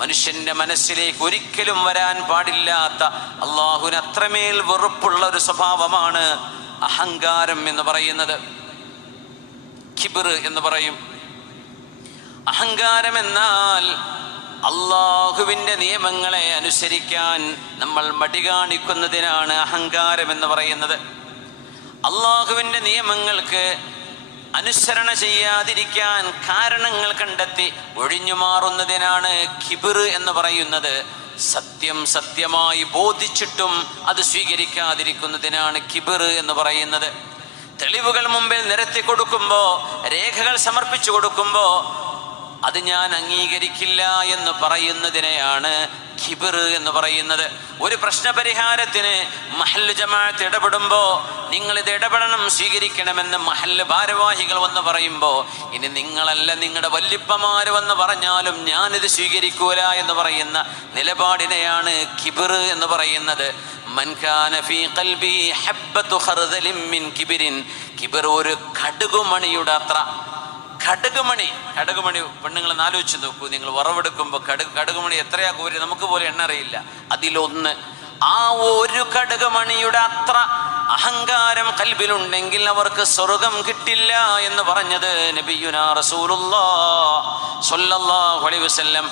മനുഷ്യന്റെ മനസ്സിലേക്ക് ഒരിക്കലും വരാൻ പാടില്ലാത്ത, അള്ളാഹുവിന് അത്രമേൽ വെറുപ്പുള്ള ഒരു സ്വഭാവമാണ് അഹങ്കാരം എന്ന് പറയുന്നത്. കിബ്ർ എന്ന് പറയും. അഹങ്കാരം എന്നാൽ അള്ളാഹുവിൻ്റെ നിയമങ്ങളെ അനുസരിക്കാൻ നമ്മൾ മടി കാണിക്കുന്നതിനാണ് അഹങ്കാരം എന്ന് പറയുന്നത്. അള്ളാഹുവിൻ്റെ നിയമങ്ങൾക്ക് അനുസരണ ചെയ്യാതിരിക്കാൻ കാരണങ്ങൾ കണ്ടെത്തി ഒഴിഞ്ഞു മാറുന്നതിനാണ് കിബ്ർ എന്ന് പറയുന്നത്. സത്യം സത്യമായി ബോധിച്ചിട്ടും അത് സ്വീകരിക്കാതിരിക്കുന്നതിനാണ് കിബ്ർ എന്ന് പറയുന്നത്. തെളിവുകൾ മുമ്പിൽ നിരത്തി കൊടുക്കുമ്പോൾ, രേഖകൾ സമർപ്പിച്ചു കൊടുക്കുമ്പോൾ അത് ഞാൻ അംഗീകരിക്കില്ല എന്ന് പറയുന്നതിനെയാണ് കിബ്ർ എന്ന് പറയുന്നത്. ഒരു പ്രശ്നപരിഹാരത്തിന് മഹല്ല് ജമാഅത്ത് ഇടപെടുമ്പോൾ നിങ്ങളിത് ഇടപെടണം, സ്വീകരിക്കണമെന്ന് മഹല്ല് ഭാരവാഹികൾ വന്ന് പറയുമ്പോൾ, ഇനി നിങ്ങളല്ല നിങ്ങളുടെ വല്യപ്പമാര് വന്ന് പറഞ്ഞാലും ഞാനിത് സ്വീകരിക്കൂല എന്ന് പറയുന്ന നിലപാടിനെയാണ് കിബ്ർ എന്ന് പറയുന്നത്. മൻ കാന ഫീ ഖൽബി ഹബ്ബതു ഖർദലിൻ മിൻ കിബ്രിൻ, കിബ്ർ ഒരു കടുകുമണിയുടെ അത്ര. കടുകുമണി പെണ്ണുങ്ങൾ ആലോചിച്ച് നോക്കൂ. നിങ്ങൾ വറവെടുക്കുമ്പോൾ കടുകുമണി എത്രയാ കോരി നമുക്ക് പോലും എണ്ണ അറിയില്ല. അതിലൊന്ന്, ആ ഒരു കടുകുമണിയുടെ അത്ര അഹങ്കാരം ഖൽബിലുണ്ടെങ്കിൽ അവർക്ക് സ്വർഗം കിട്ടില്ല എന്ന് പറഞ്ഞത് നബിയുനാ റസൂലുള്ളാഹി സ്വല്ലല്ലാഹു അലൈഹി വസല്ലം.